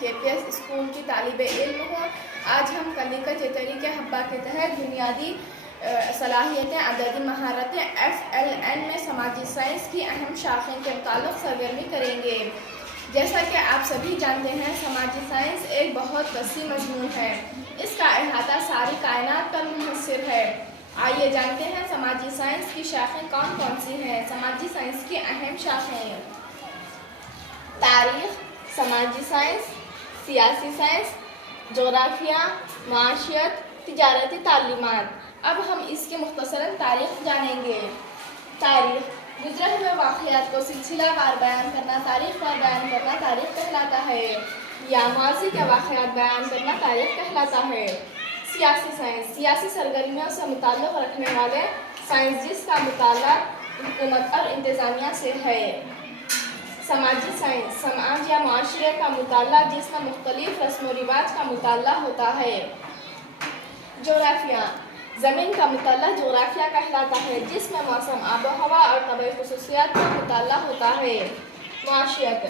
KPS school کی طالب علم ہوں۔ آج ہم کلیکت طریقہ حبہ کے تحت بنیادی صلاحیتیں، عددی مہارتیں FLN میں سماجی سائنس کی اہم شاخیں کے متعلق سرگرمی کریں گے۔ جیسا کہ آپ سبھی جانتے ہیں، سماجی سائنس ایک بہت وسیع مضمون ہے۔ اس کا احاطہ ساری کائنات پر منحصر ہے۔ آئیے جانتے ہیں سماجی سائنس کی شاخیں کون کون سی ہیں۔ سماجی سائنس کی اہم شاخیں: تاریخ، سماجی سائنس، سیاسی سائنس، جغرافیہ، معاشیات، تجارتی تعلیمات۔ اب ہم اس کی مختصراً تاریخ جانیں گے۔ تاریخ: گزرے ہوئے واقعات کو سلسلہ وار بیان کرنا، تاریخ وار بیان کرنا تاریخ کہلاتا ہے، یا ماضی کے واقعات بیان کرنا تاریخ کہلاتا ہے۔ سیاسی سائنس: سیاسی سرگرمیوں سے متعلق رکھنے والے سائنس جس کا مطالعہ حکومت اور انتظامیہ سے ہے۔ سماجی سائنس: سماج یا معاشرے کا مطالعہ جس میں مختلف رسم و رواج کا مطالعہ ہوتا ہے۔ جغرافیہ: زمین کا مطالعہ جغرافیہ کہلاتا ہے، جس میں موسم، آب و ہوا اور طبعی خصوصیات کا مطالعہ ہوتا ہے۔ معاشیات: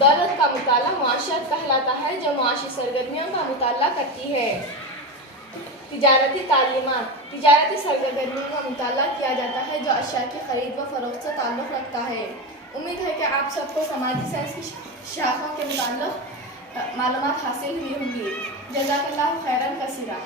دولت کا مطالعہ معاشیات کہلاتا ہے، جو معاشی سرگرمیوں کا مطالعہ کرتی ہے۔ تجارتی تعلیمات: تجارتی سرگرمیوں کا مطالعہ کیا جاتا ہے جو اشیاء کی خرید و فروخت سے تعلق رکھتا ہے۔ امید ہے کہ آپ سب کو سماجی سائنس کی شاخوں کے متعلق معلومات حاصل ہوئی ہوں گی۔ جزاک اللہ خیراً کثیرا۔